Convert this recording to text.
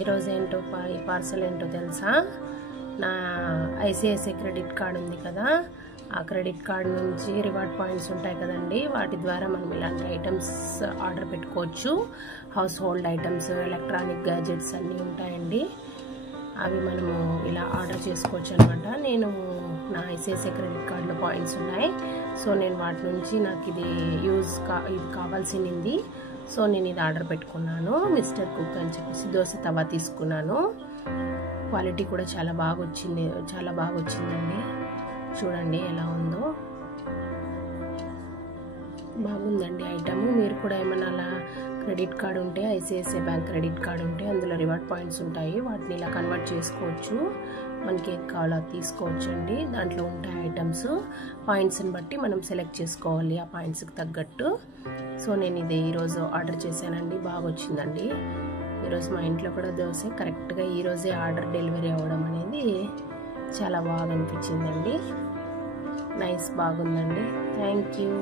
ఈరోజు ఏంటో ఈ పార్సల్ ఏంటో తెలుసా? నా ఐసిఐసిఐ క్రెడిట్ కార్డ్ ఉంది కదా, ఆ క్రెడిట్ కార్డ్ నుంచి రివార్డ్ పాయింట్స్ ఉంటాయి కదండి, వాటి ద్వారా మనం ఇలాంటి ఐటమ్స్ ఆర్డర్ పెట్టుకోవచ్చు. House hold items, electronic gadgets అన్నీ ఉంటాయండి. అవి మనము ఇలా ఆర్డర్ చేసుకోవచ్చు అనమాట. నేను నా ఐసిఐసిఐ క్రెడిట్ కార్డులో పాయింట్స్ ఉన్నాయి, సో నేను వాటి నుంచి నాకు ఇది ఇది కావాల్సింది, సో నేను ఇది ఆర్డర్ పెట్టుకున్నాను. మిస్టర్ కుక్ అని చెప్పేసి దోశ తవా తీసుకున్నాను. క్వాలిటీ కూడా చాలా బాగా వచ్చిందండి. చూడండి ఎలా ఉందో, బాగుందండి ఐటమ్. మీరు కూడా ఏమన్నా అలా క్రెడిట్ కార్డు ఉంటే, ఐసిఐసిఐ బ్యాంక్ క్రెడిట్ కార్డు ఉంటే అందులో రివార్డ్ పాయింట్స్ ఉంటాయి, వాటిని ఇలా కన్వర్ట్ చేసుకోవచ్చు. మనకి ఏది కావాలో అది తీసుకోవచ్చు అండి. దాంట్లో ఉంటాయి ఐటమ్స్, పాయింట్స్ని బట్టి మనం సెలెక్ట్ చేసుకోవాలి ఆ పాయింట్స్కి తగ్గట్టు. సో నేను ఇది ఈరోజు ఆర్డర్ చేశానండి, బాగా వచ్చిందండి. ఈరోజు మా ఇంట్లో కూడా దోశ కరెక్ట్గా ఈరోజే ఆర్డర్ డెలివరీ అవ్వడం అనేది చాలా బాగా అనిపించిందండి. నైస్, బాగుందండి. Thank you.